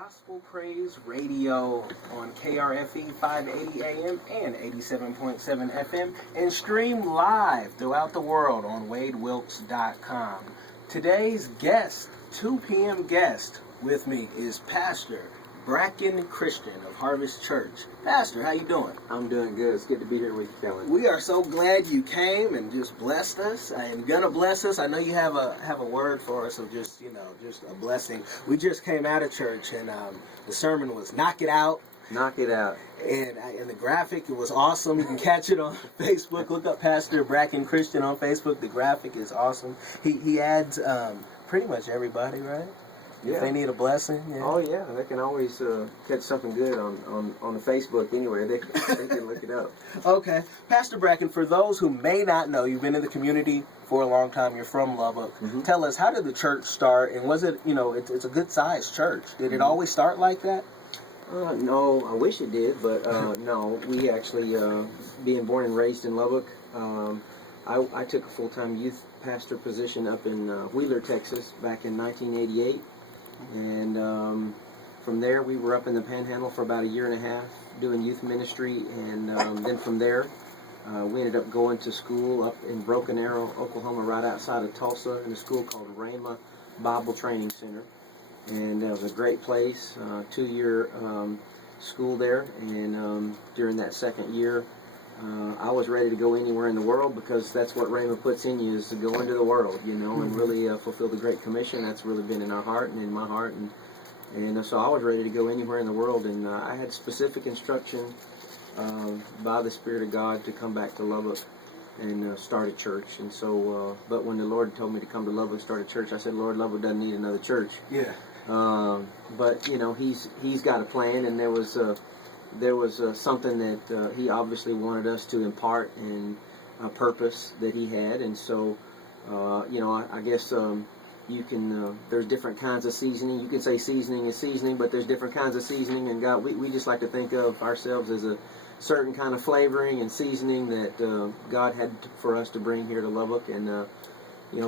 Gospel Praise Radio on KRFE 580 AM and 87.7 FM, and stream live throughout the world on wadewilkes.com. Today's guest, 2 p.m. guest with me, is Pastor Bracken Christian of Harvest Church. Pastor, how you doing? I'm doing good. It's good to be here with you, Kellen. We are so glad you came and just blessed us and gonna bless us. I know you have a word for us of just a blessing. We just came out of church and the sermon was Knock It Out. Knock it out. And the graphic, it was awesome. You can catch it on Facebook. Look up Pastor Bracken Christian on Facebook. The graphic is awesome. He adds pretty much everybody, right? Yeah. If they need a blessing. Yeah. Oh yeah, they can always catch something good on the Facebook anyway. They can look it up. Okay, Pastor Bracken, for those who may not know, you've been in the community for a long time. You're from Lubbock. Mm-hmm. Tell us, how did the church start, and was it, it's a good sized church. Did it always start like that? No, I wish it did, but no. We actually, being born and raised in Lubbock, I took a full-time youth pastor position up in Wheeler, Texas, back in 1988. And from there, we were up in the Panhandle for about a year and a half doing youth ministry. And then from there, we ended up going to school up in Broken Arrow, Oklahoma, right outside of Tulsa, in a school called Rhema Bible Training Center. And it was a great place, 2-year school there. And during that second year, I was ready to go anywhere in the world, because that's what Rhema puts in you, is to go into the world, and really fulfill the Great Commission. That's really been in our heart and in my heart. And so I was ready to go anywhere in the world. And I had specific instruction by the Spirit of God to come back to Lubbock and start a church. And so, but when the Lord told me to come to Lubbock and start a church, I said, Lord, Lubbock doesn't need another church. Yeah. But, He's got a plan, and there was something that He obviously wanted us to impart, and a purpose that He had. And so, I guess you can, there's different kinds of seasoning. You can say seasoning is seasoning, but there's different kinds of seasoning. And God, we just like to think of ourselves as a certain kind of flavoring and seasoning that God had for us to bring here to Lubbock, and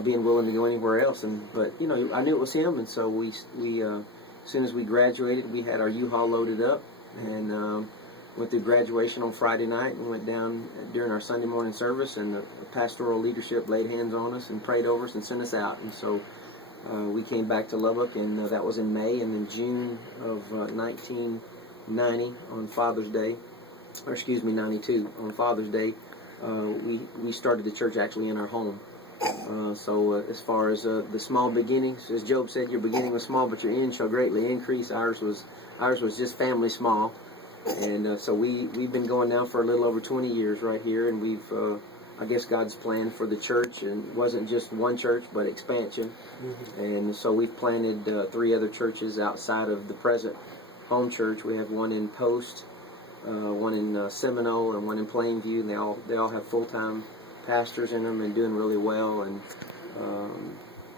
being willing to go anywhere else. But I knew it was Him, and so we as soon as we graduated, we had our U-Haul loaded up, and went through graduation on Friday night, and went down during our Sunday morning service, and the pastoral leadership laid hands on us and prayed over us and sent us out. And so we came back to Lubbock, and that was in May. And in June of 1990, on Father's Day, 92, on Father's Day, we started the church actually in our home. So as far as the small beginnings, as Job said, your beginning was small, but your end shall greatly increase. Ours was just family small. And so we've been going now for a little over 20 years right here, and we've, I guess God's plan for the church, and it wasn't just one church, but expansion. Mm-hmm. And so we've planted 3 other churches outside of the present home church. We have one in Post, one in Seminole, and one in Plainview. And they all have full-time pastors in them and doing really well. And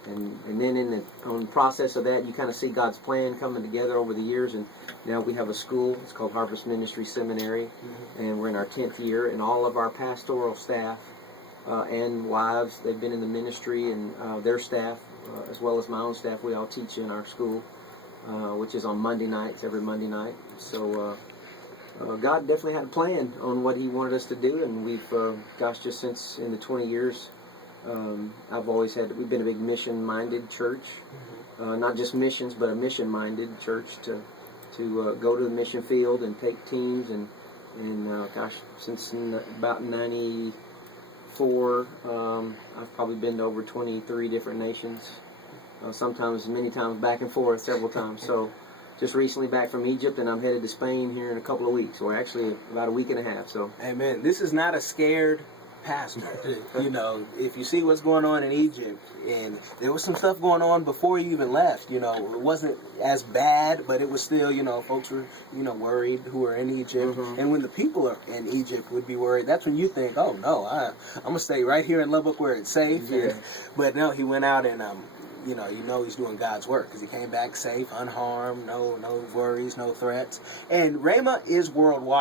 then on the process of that, you kind of see God's plan coming together over the years. And now we have a school. It's called Harvest Ministry Seminary, and we're in our 10th year. And all of our pastoral staff and wives, they've been in the ministry, and their staff, as well as my own staff, we all teach in our school, which is on Monday nights, every Monday night. So God definitely had a plan on what He wanted us to do, and we've, just since in the 20 years, we've been a big mission-minded church, not just missions, but a mission-minded church to go to the mission field and take teams, and since about 94, I've probably been to over 23 different nations, many times back and forth, several times. So just recently back from Egypt, and I'm headed to Spain here in a couple of weeks, or actually about a week and a half. So, amen. This is not a scared pastor. If you see what's going on in Egypt, and there was some stuff going on before you even left, it wasn't as bad, but it was still, folks were, worried who were in Egypt. Mm-hmm. And when the people are in Egypt would be worried, that's when you think, oh no, I'm going to stay right here in Lubbock where it's safe. Yeah. But no, he went out and, he's doing God's work, because he came back safe, unharmed, no worries, no threats. And Rhema is worldwide.